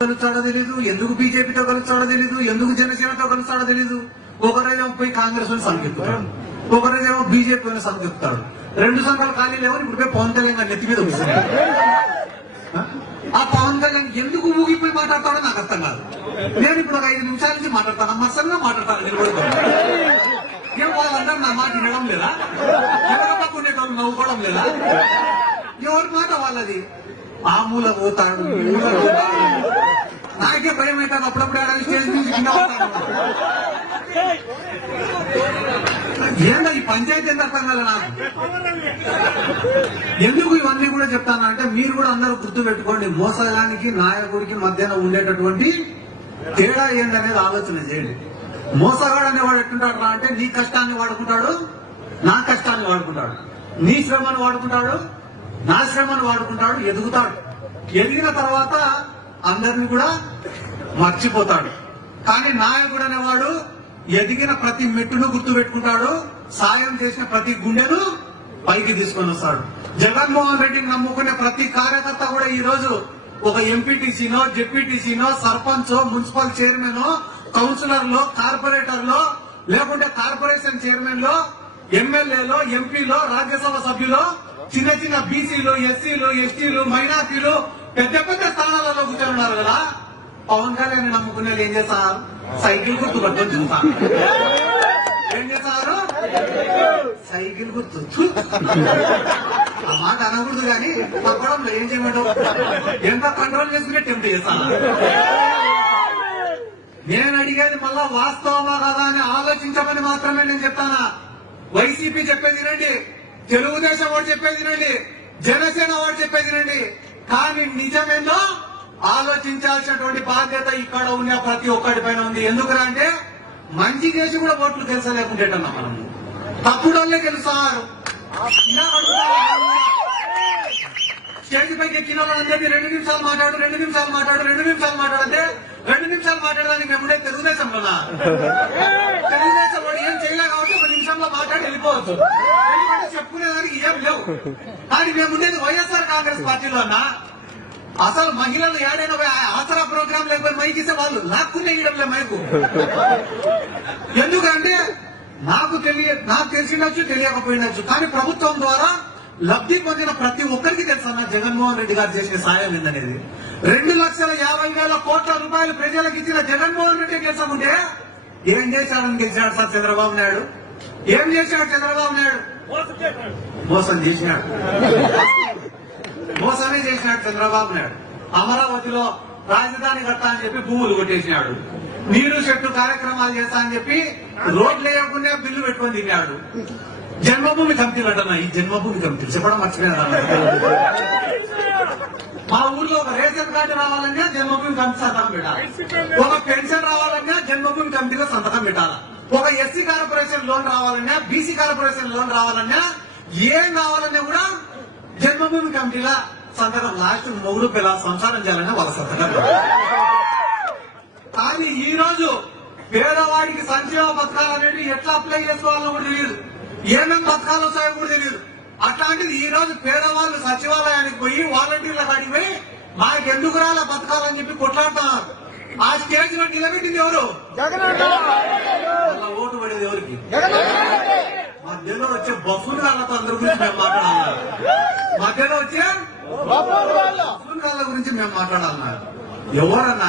కలుస్తాడో తెలీదు, ఎందుకు బీజేపీతో కలుస్తాడో తెలీదు, ఎందుకు జనసేనతో కలుస్తాడో తెలీదు. ఒకరోజేమో పోయి కాంగ్రెస్ అని సంకెత్తుతాడు, ఒకరోజేమో బీజేపీ అని సంకెత్తుతాడు. 2 సంఘాలు ఖాళీ లేవని ఇప్పుడు పోయి పవన్ కళ్యాణ్ గారు నెత్తి మీద కూర్చున్నాడు. ఆ పవన్ కళ్యాణ్ ఎందుకు ఊగిపోయి మాట్లాడతాడో నాకు అర్థం కాదు. నేను ఇప్పుడు ఒక 5 నిమిషాల నుంచి మాట్లాడతాను, మత్సరంగా మాట్లాడతాను నిలబడుతాను. ఏం వాళ్ళందరూ నా మాట వినడం లేదా? ఎవరి పక్కనేటోళ్ళు నవ్వుకోవడం లేదా? ఎవరి మాట వాళ్ళది. ఆ మూల పోతాడు, మూల పోతాడు. నాకే భయం అవుతాడు అప్పుడప్పుడు. స్టేజ్ నుంచి కింద ఏంటో ఈ పంచాయతీ ఎంత అర్థం కదా నాకు. ఎందుకు ఇవన్నీ కూడా చెప్తానంటే మీరు కూడా అందరూ గుర్తు పెట్టుకోండి. మోసగానికి నాయకుడికి మధ్యన ఉండేటటువంటి తేడా ఏంటనేది ఆలోచన చేయండి. మోసగాడు అనేవాడు ఎట్టుంటాడు అంటే నీ కష్టాన్ని వాడుకుంటాడు, నా కష్టాన్ని వాడుకుంటాడు. నీ శ్రమను వాడుకుంటాడు, నా శ్రమను వాడుకుంటాడు, ఎదుగుతాడు. ఎదిగిన తర్వాత అందరినీ కూడా మర్చిపోతాడు. కానీ నాయకుడు అనేవాడు ఎదిగిన ప్రతి మెట్టును గుర్తు పెట్టుకుంటాడు, సాయం చేసిన ప్రతి గుండెను పైకి తీసుకొని వస్తాడు. జగన్మోహన్ రెడ్డిని నమ్ముకునే ప్రతి కార్యకర్త కూడా ఈ రోజు ఒక ఎంపీటీసీనో, జెడ్పీటీసీనో, సర్పంచ్, మున్సిపల్ చైర్మన్, కౌన్సిలర్లో, కార్పొరేటర్లో, లేకుంటే కార్పొరేషన్ చైర్మన్ లో, ఎమ్మెల్యేలో, ఎంపీలో, రాజ్యసభ సభ్యులో, చిన్న చిన్న బీసీలు, ఎస్సీలు, ఎస్టీలు, మైనార్టీలు పెద్ద పెద్ద స్థానాలలో కూర్చొన్నారు కదా. పవన్ కళ్యాణ్ నమ్ముకునేది ఏం చేస్తారు? సైకిల్ గుర్తు పట్టుకొని చూస్తారు. ఏం చేస్తారు? సైకిల్ గుర్తు. ఆ మాట అనకూడదు కానీ తప్పడంలో ఏం చేయమంటావు? ఎంత కంట్రోల్ చేసుకునే టెంప్ట్ చేస్తాను. నేను అడిగేది మళ్ళా వాస్తవమా కదా అని ఆలోచించమని మాత్రమే నేను చెప్తానా. వైసీపీ చెప్పేది రండి, తెలుగుదేశం వాడు చెప్పేది రండి, జనసేన వాడు చెప్పేది రండి. కానీ నిజమేందో ఆలోచించాల్సినటువంటి బాధ్యత ఇక్కడ ఉన్న ప్రతి ఒక్కటి పైన ఉంది. ఎందుకంటే మంచి చేసి కూడా ఓట్లు గెలిచలేకుంటేటన్నా మనం తప్పుడోళ్లే గెలుస్తారు. స్టేజ్ పైకి ఎక్కిన వాళ్ళందరినీ 2 నిమిషాలు మాట్లాడు, 2 నిమిషాలు మాట్లాడు, 2 నిమిషాలు మాట్లాడితే 2 నిమిషాలు మాట్లాడడానికి మేముండే తెలుగుదేశంలోనా? తెలుగుదేశం వాడు ఏం చేయలేదు కాబట్టి 1 నిమిషంలో మాట్లాడి వెళ్ళిపోవచ్చు. చెప్పుకునేదానికి ఏం లేవు. కానీ మేముండేది వైఎస్ఆర్ కాంగ్రెస్ పార్టీలోనా? అసలు మహిళలు ఏడైనా ఆసరా ప్రోగ్రాం లేకపోతే మైక్ ఇస్తే వాళ్ళు లాక్కునే ఇవ్వడంలే మైకు. ఎందుకంటే నాకు తెలిసినచ్చు, తెలియకపోయినచ్చు, కానీ ప్రభుత్వం ద్వారా లబ్ధి పొందిన ప్రతి ఒక్కరికి తెలుసన్న జగన్మోహన్ రెడ్డి గారు చేసిన సాయం ఏందనేది. 2,50,000 కోట్ల రూపాయలు ప్రజలకు ఇచ్చిన జగన్మోహన్ రెడ్డి గెలిచకుంటే ఏం చేశాడని గెలిచాడు సార్ చంద్రబాబు నాయుడు? ఏం చేశాడు చంద్రబాబు నాయుడు? మోసం చేసినాడు, మోసమే చేసినాడు చంద్రబాబు నాయుడు. అమరావతిలో రాజధాని కడతా అని చెప్పి భూములు కొట్టేసినాడు. నీరు చెట్టు కార్యక్రమాలు చేస్తా అని చెప్పి రోడ్లు వేయకుండా బిల్లు పెట్టుకొని తిన్నాడు. జన్మభూమి కమిటీలు అంటున్నా, ఈ జన్మభూమి కమిటీలు చెప్పడం మర్చిపోయినా. మా ఊర్లో ఒక రేషన్ కార్డు రావాలన్నా జన్మభూమి కమిటీ సంతకం పెట్టాలి, ఒక పెన్షన్ రావాలన్నా జన్మభూమి కమిటీలో సంతకం పెట్టాలి, ఒక ఎస్సీ కార్పొరేషన్ లోన్ రావాలన్నా, బీసీ కార్పొరేషన్ లోన్ రావాలన్నా, ఏం కావాలన్నా కూడా జన్మభూమి కమిటీల సంతకం. లాస్ట్ మొగుడు పిల్ల సంసారం చేయాలన్నా వాళ్ళ సంతకం. కానీ ఈ రోజు పేదవాడికి సంక్షేమ పథకాలు అనేవి ఎట్లా అప్లై చేసుకోవాలో కూడా తెలియదు, ఏమేమి పథకాలు వస్తాయో కూడా తెలియదు. అట్లాంటిది ఈ రోజు పేదవాళ్ళు సచివాలయానికి పోయి వాలంటీర్ల కాడికి పోయి మాకెందుకు రాలే పథకాలు అని చెప్పి కొట్లాడుతున్నారు. ఆ స్టేజ్ లో నిలబెట్టింది ఎవరు? ఓటు పడేది ఎవరికి? మధ్యలో వచ్చే బఫున్ గాళ్ళతో అందరి గురించి మేము మాట్లాడాలి, మధ్యలో వచ్చే బఫున్ గాళ్ళ గురించి మేము మాట్లాడాలన్నారు. ఎవరన్నా